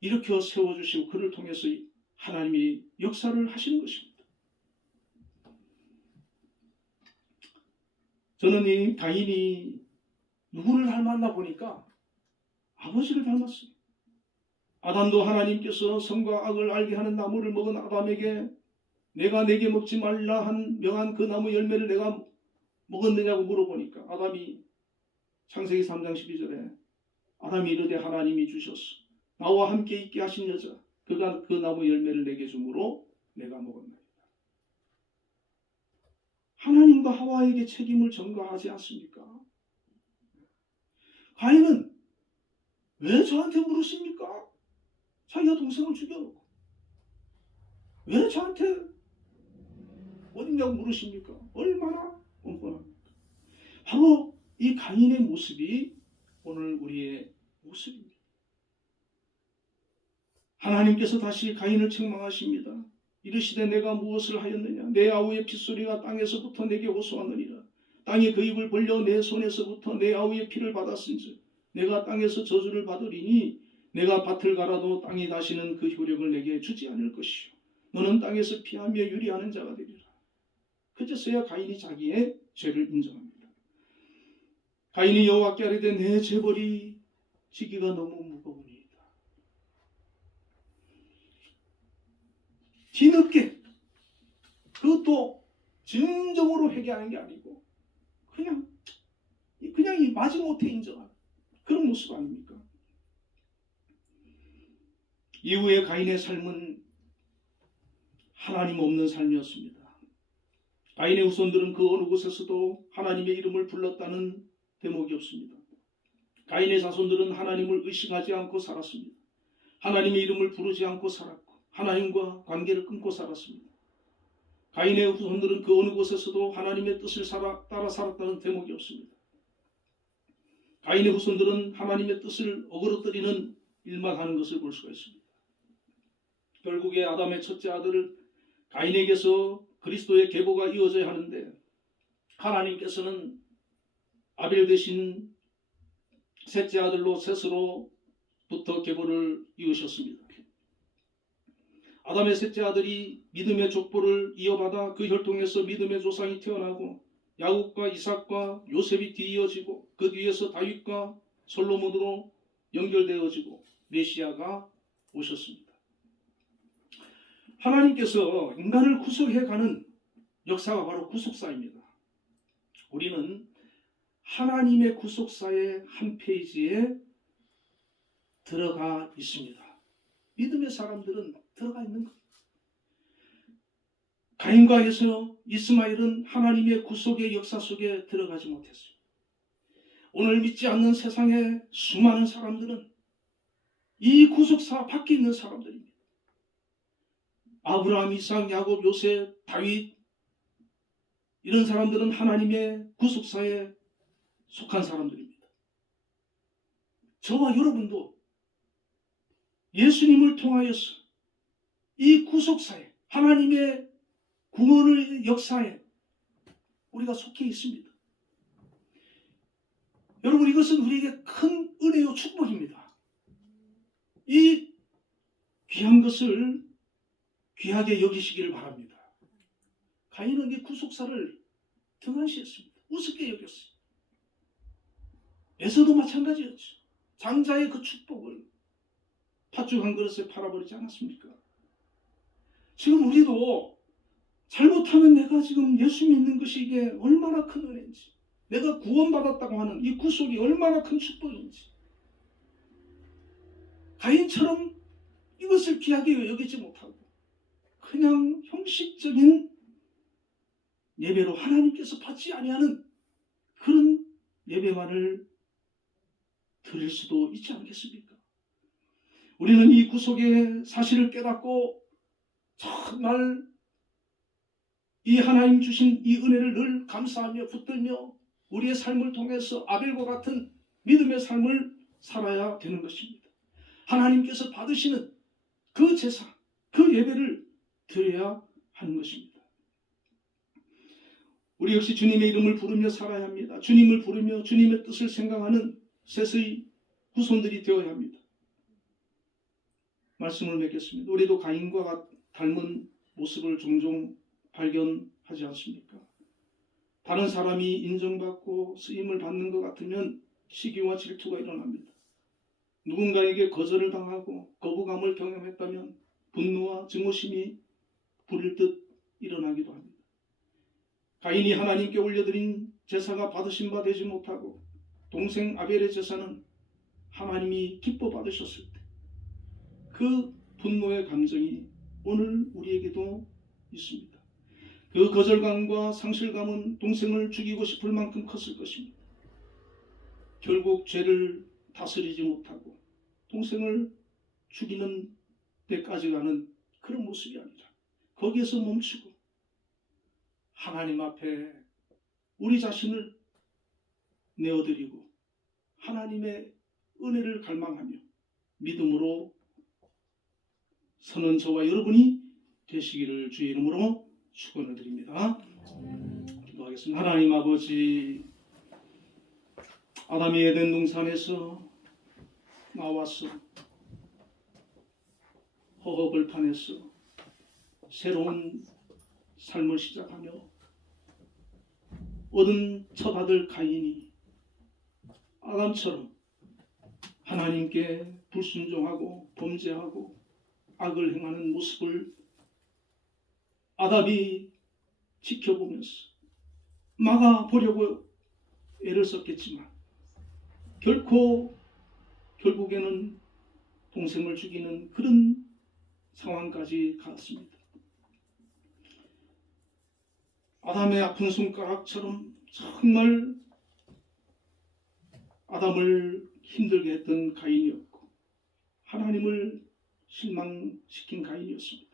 일으켜 세워 주시고 그를 통해서 하나님이 역사를 하시는 것입니다. 저는 이 가인이 누구를 닮았나 보니까 아버지를 닮았어요. 아담도 하나님께서 선과 악을 알게 하는 나무를 먹은 아담에게 내가 내게 먹지 말라 한 명한 그 나무 열매를 내가 먹었느냐고 물어보니까 아담이 창세기 3장 12절에 아담이 이르되 하나님이 주셨어. 나와 함께 있게 하신 여자 그가 그 나무 열매를 내게 주므로 내가 먹었나이다. 하나님과 하와에게 책임을 전가하지 않습니까? 가인은 왜 저한테 물으십니까? 자기가 동생을 죽여놓고 왜 저한테 어딨냐고 물으십니까? 얼마나 뻔뻔합니까? 바로 이 가인의 모습이 오늘 우리의 모습입니다. 하나님께서 다시 가인을 책망하십니다. 이르시되 내가 무엇을 하였느냐? 내 아우의 핏소리가 땅에서부터 내게 호소하느니라. 땅이 그 입을 벌려 내 손에서부터 내 아우의 피를 받았은즉 내가 땅에서 저주를 받으리니 내가 밭을 갈아도 땅이 다시는 그 효력을 내게 주지 않을 것이요 너는 땅에서 피하며 유리하는 자가 되리라. 그제서야 가인이 자기의 죄를 인정합니다. 가인이 여호와께 아뢰되 내 재벌이 지기가 너무 무거우니이다. 뒤늦게, 그것도 진정으로 회개하는 게 아니고 그냥 이 마지못해 인정하는 그런 모습 아닙니까? 이후에 가인의 삶은 하나님 없는 삶이었습니다. 가인의 후손들은 그 어느 곳에서도 하나님의 이름을 불렀다는 대목이 없습니다. 가인의 자손들은 하나님을 의식하지 않고 살았습니다. 하나님의 이름을 부르지 않고 살았고 하나님과 관계를 끊고 살았습니다. 가인의 후손들은 그 어느 곳에서도 하나님의 뜻을 따라 살았다는 대목이 없습니다. 가인의 후손들은 하나님의 뜻을 어그러뜨리는 일만 하는 것을 볼 수가 있습니다. 결국에 아담의 첫째 아들 가인에게서 그리스도의 계보가 이어져야 하는데 하나님께서는 아벨 대신 셋째 아들로 셋으로부터 계보를 이으셨습니다. 아담의 셋째 아들이 믿음의 족보를 이어받아 그 혈통에서 믿음의 조상이 태어나고 야곱과 이삭과 요셉이 뒤이어지고 그 뒤에서 다윗과 솔로몬으로 연결되어지고 메시아가 오셨습니다. 하나님께서 인간을 구속해가는 역사가 바로 구속사입니다. 우리는 하나님의 구속사의 한 페이지에 들어가 있습니다. 믿음의 사람들은 들어가 있는 것. 가인과 에서 이스마엘은 하나님의 구속의 역사 속에 들어가지 못했어요. 오늘 믿지 않는 세상의 수많은 사람들은 이 구속사 밖에 있는 사람들입니다. 아브라함, 이삭, 야곱, 요셉, 다윗 이런 사람들은 하나님의 구속사에 속한 사람들입니다. 저와 여러분도 예수님을 통하여서 이 구속사에 하나님의 구원의 역사에 우리가 속해 있습니다. 여러분 이것은 우리에게 큰 은혜요 축복입니다. 이 귀한 것을 귀하게 여기시기를 바랍니다. 가인은 이 구속사를 등한시했습니다. 우습게 여겼어요. 에서도 마찬가지였죠. 장자의 그 축복을 팥죽 한 그릇에 팔아버리지 않았습니까? 지금 우리도 잘못하면 내가 지금 예수 믿는 것이 이게 얼마나 큰 은혜인지, 내가 구원받았다고 하는 이 구속이 얼마나 큰 축복인지, 가인처럼 이것을 귀하게 여기지 못하고 그냥 형식적인 예배로 하나님께서 받지 아니하는 그런 예배만을 드릴 수도 있지 않겠습니까? 우리는 이 구속의 사실을 깨닫고 정말 이 하나님 주신 이 은혜를 늘 감사하며 붙들며 우리의 삶을 통해서 아벨과 같은 믿음의 삶을 살아야 되는 것입니다. 하나님께서 받으시는 그 제사, 그 예배를 드려야 하는 것입니다. 우리 역시 주님의 이름을 부르며 살아야 합니다. 주님을 부르며 주님의 뜻을 생각하는 셋의 후손들이 되어야 합니다. 말씀을 맺겠습니다. 우리도 가인과 닮은 모습을 종종 발견하지 않습니까? 다른 사람이 인정받고 쓰임을 받는 것 같으면 시기와 질투가 일어납니다. 누군가에게 거절을 당하고 거부감을 경험했다면 분노와 증오심이 부릴 듯 일어나기도 합니다. 가인이 하나님께 올려드린 제사가 받으신 바 되지 못하고 동생 아벨의 제사는 하나님이 기뻐 받으셨을 때 그 분노의 감정이 오늘 우리에게도 있습니다. 그 거절감과 상실감은 동생을 죽이고 싶을 만큼 컸을 것입니다. 결국 죄를 다스리지 못하고 동생을 죽이는 데까지 가는 그런 모습이 아니라 거기에서 멈추고 하나님 앞에 우리 자신을 내어드리고 하나님의 은혜를 갈망하며 믿음으로 서는 저와 여러분이 되시기를 주의 이름으로 축원을 드립니다. 기도하겠습니다. 하나님 아버지, 아담이 에덴 동산에서 나와서 허허벌판에서 새로운 삶을 시작하며 얻은 첫 아들 가인이 아담처럼 하나님께 불순종하고 범죄하고 악을 행하는 모습을 아담이 지켜보면서 막아보려고 애를 썼겠지만 결국에는 동생을 죽이는 그런 상황까지 갔습니다. 아담의 아픈 손가락처럼 정말 아담을 힘들게 했던 가인이었고 하나님을 실망시킨 가인이었습니다.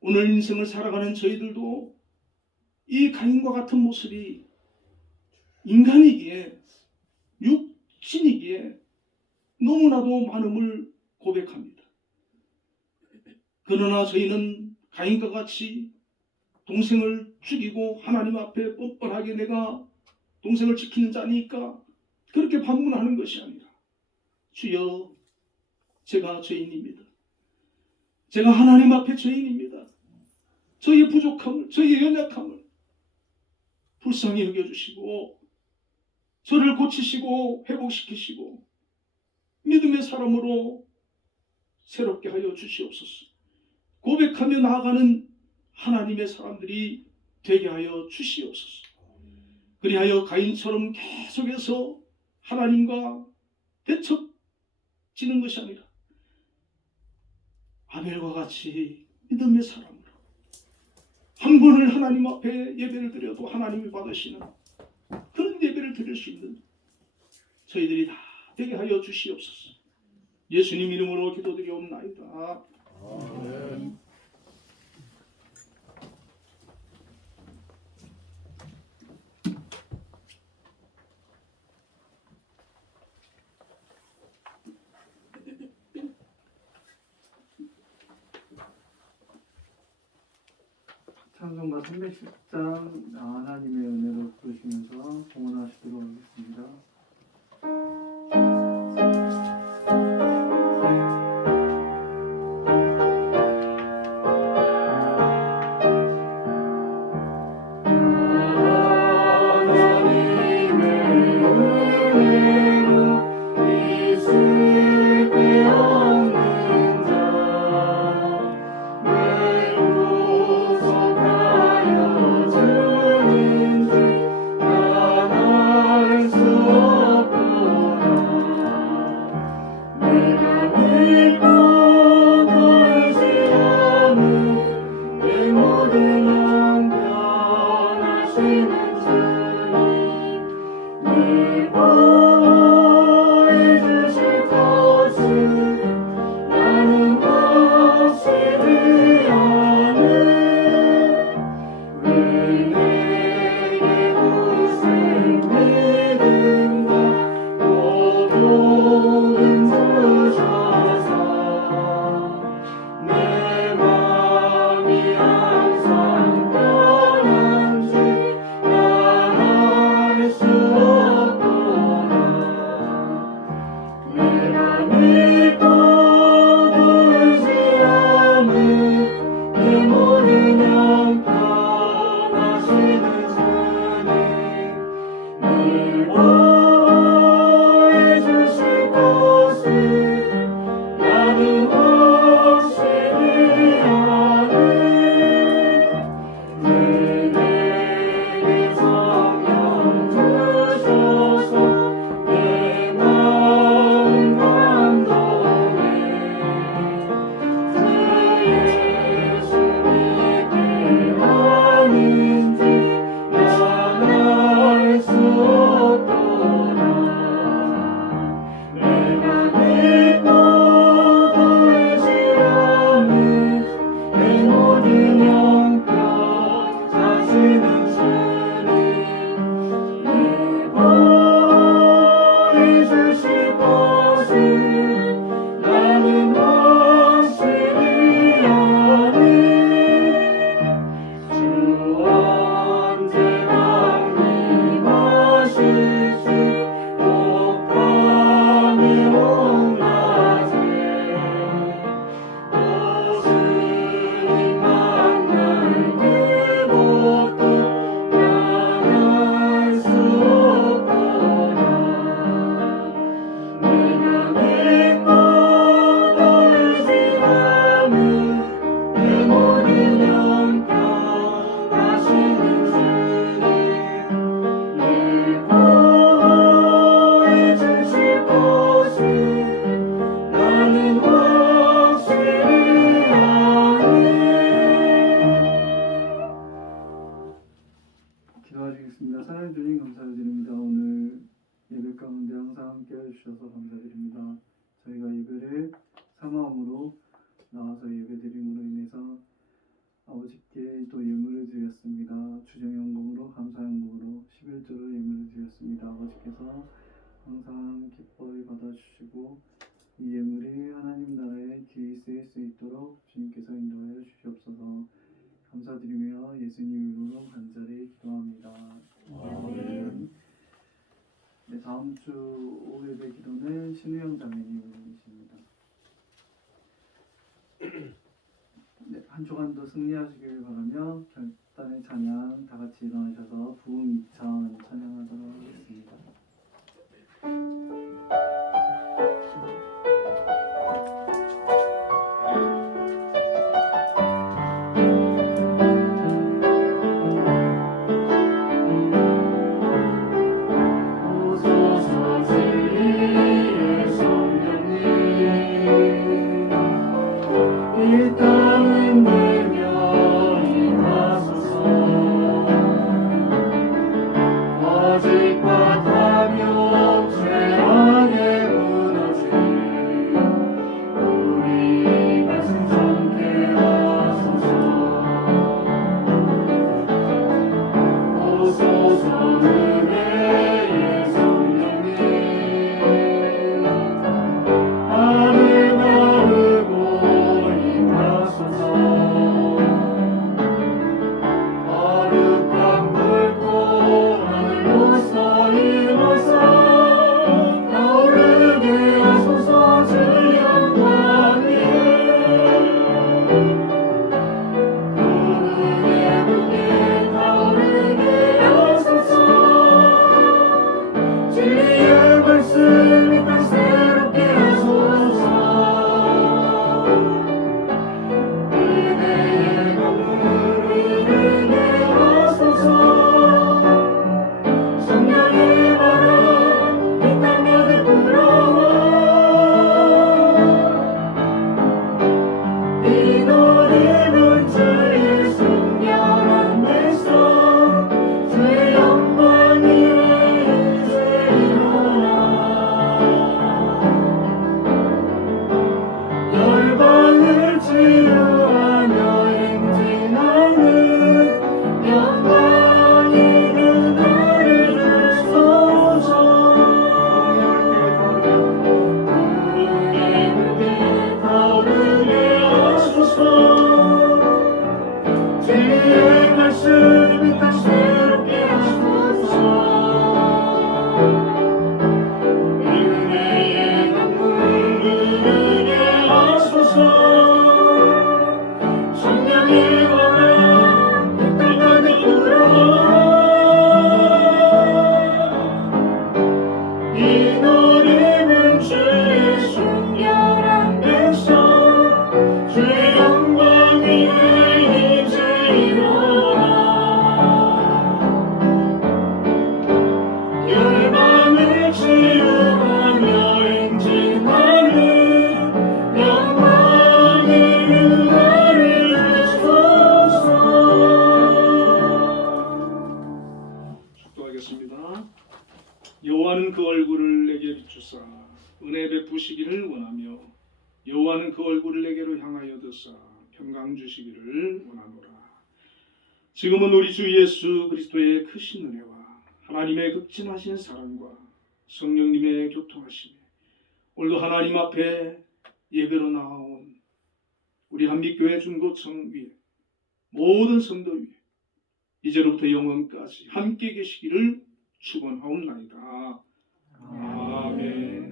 오늘 인생을 살아가는 저희들도 이 가인과 같은 모습이 인간이기에 육신이기에 너무나도 많음을 고백합니다. 그러나 저희는 가인과 같이 동생을 죽이고 하나님 앞에 뻔뻔하게 내가 동생을 지키는 자니까 그렇게 반문하는 것이 아니라 주여 제가 죄인입니다. 제가 하나님 앞에 죄인입니다. 저희의 부족함을 저희의 연약함을 불쌍히 여겨주시고 저를 고치시고 회복시키시고 믿음의 사람으로 새롭게 하여 주시옵소서. 고백하며 나아가는 하나님의 사람들이 되게 하여 주시옵소서. 그리하여 가인처럼 계속해서 하나님과 대척지는 것이 아니라 아벨과 같이 믿음의 사람으로 한 번을 하나님 앞에 예배를 드려도 하나님이 받으시는 그런 예배를 드릴 수 있는 저희들이 다 되게 하여 주시옵소서. 예수님 이름으로 기도드리옵나이다. 아멘. 찬송가 310장 하나님의 은혜로 부르시면서 봉헌하시도록 하겠습니다. 주는 주 하셔서 항상 기뻐이 받아주시고 이 예물이 하나님 나라의 귀히 쓰일 수 있도록 주님께서 인도하여 주시옵소서. 감사드리며 예수님 이름으로 간절히 기도합니다. 아멘. 네, 다음 주 오후 예배 기도는 신우영 자매님이십니다. 네, 한 주간도 승리하시길 바라며 결단의 찬양 다 같이 일어나셔서 부흥 2000 찬양하도록 하겠습니다. 오소서 진리의 성령님 이 땅은 내며 임하소서. 거짓과 탐욕 죄악에 무너진 우리가 승천케 하소서. 오소서 은혜의 성령님 하늘 가르고 임하소서. 거룩한 불꽃 하늘로서 일어서 타오르게 하소서. 주 영광이 부흥의 불길 타오르게 하소서. 진리의 말씀 이 땅 새롭게 하소서. 은혜의 강물 흐르게 하소서. 성령의 바람 이 땅 가득 불어와 이 노래는 주의 순결한 백성 주의 영광 위에 이제 일어나 열방을 치유하며 행진하는 영광 있는 나를 주소서. 부흥의 불길 타오르게 하소서. 진리의 말씀 이 땅 새롭게 하소서. 은혜의 강물 흐르게 하소서. 성령의 바람 이 땅 가득 불어와 이 노래는 주의 순결한 백성 주의 영광 위에 이제 일어나 열방을 치유하며 행진하는 영광 있는 나를 주소서. 축도하겠습니다. 여호와는 그 얼굴을 내게 비추사 은혜 베푸시기를 원하며 여호와는 그 얼굴을 내게로 향하여 드사 평강 주시기를 원하노라. 지금은 우리 주 예수 그리스도의 크신 은혜와 하나님의 극진하신 사랑과 성령님의 교통하심에 오늘도 하나님 앞에 예배로 나아온 우리 한빛교회 중고청 위에 모든 성도 위에 이제로부터 영원까지 함께 계시기를 축원하옵나이다. 아멘.